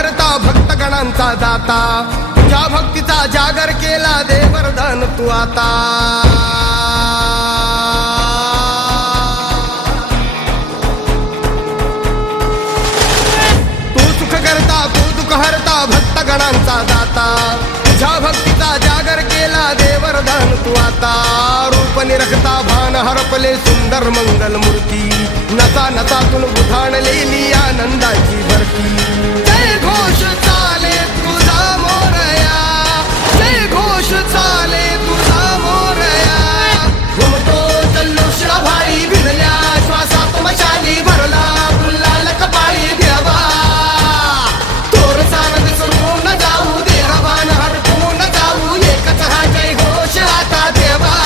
हरता भक्तगणांचा दाता, तुझ्या भक्तीचा जागर केला दे वरदान तू आता। तू सुख करता तू दुःख हरता भक्तगणांचा दाता, तुझ्या भक्तीचा जागर केला दे वरदान तू आता। रूप निरखता भान हरपले सुंदर मंगल मूर्ती, नसा नसातून उधाणलेली आनंदाची भरती। जय घोष चाले तुझा मोरया, जय घोष चाले तुझा मोरया। घुमतो जल्लोष भाई भिडल्या श्वासात मशाली भरला गुलाल कपाळी देवा। तोर सारद सुरून जाऊ देहभान हरपून जाऊ, एकच हा जय घोष आता देवा।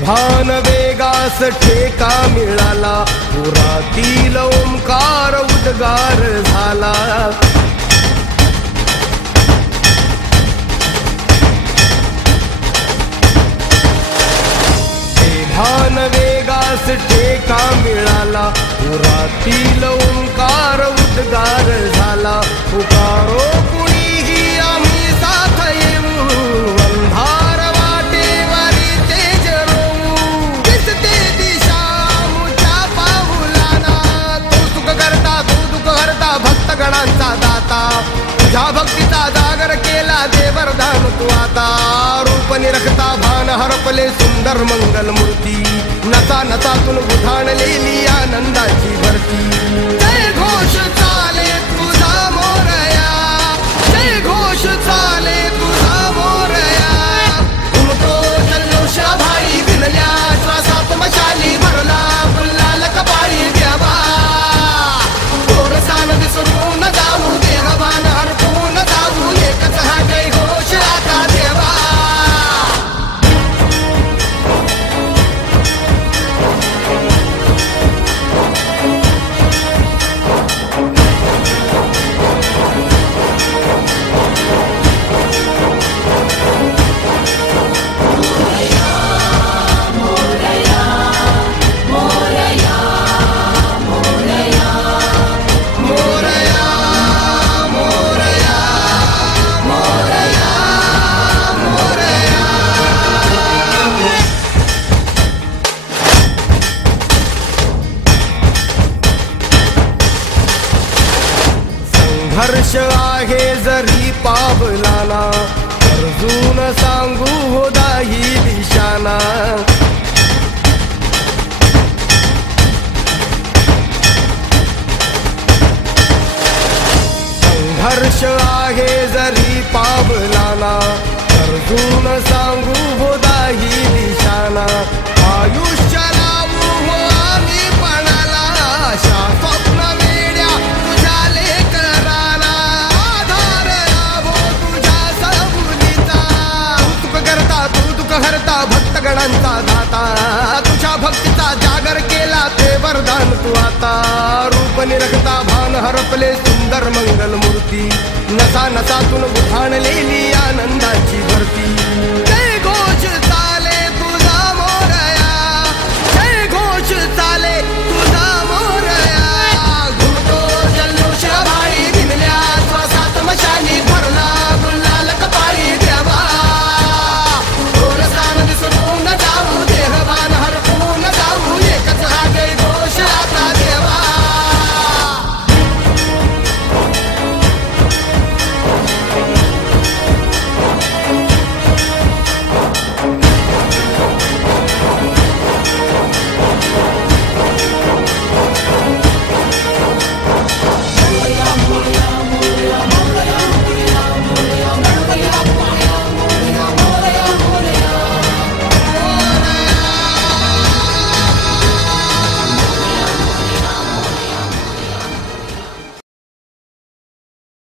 भान वेगास ठेका मिळाला, पुरातील ओंकार उद्गार झाला। भान वेगास ठेका मिळाला, पुरातील ओंकार उद्गार झाला। पुकारो कुणीही आम्ही साथ येऊ, अंधार वाटेवारी तेज रोवू। दिसते दिशा मुच्या पाऊलाना, तू सुख करता तू दुःख हरता भक्तगणांचा दाता, तुझ्या भक्तीचा जागर केला दे वरदान तू आता। रूप निरखता भान हरपले सुंदर मंगल मूर्ती, नसा नसातून उधाणलेली आनंदाची भरती। जय घोष चाले तुझा मोरया, जय घोष चाले तुझा मोरया। घुमतो जल्लोष भाई भिडल्या श्वासात मशाली भरला गुलाल कपाळी देवा। तोर सानद सुरून जाऊ देहभान हरपून जाऊ, एकच हा जय घोष आता देवा। हर्ष आहे जरी पावलाना, अर्जुन सांगू हो दाही दिशाना। संघर्ष आहे जरी पावलाना, अर्जुन सांगू हो दाही दिशाना। आयुष्य लावू हो आम्ही पणाला, आशा स्वप्न वेड्या तुझ्या लेकराला। आधार लाभो तुझ्या सबुलीचा, तू सुख करता तू दुःख हरता भक्तगणांचा दाता, तुझ्या भक्तीचा जागर केला ते वरदान तू आता। रूप निरखता भान हरपले सुंदर मंगल मूर्ती, नसा नसातून उधाणलेली आनंदाची भरती। जय घोष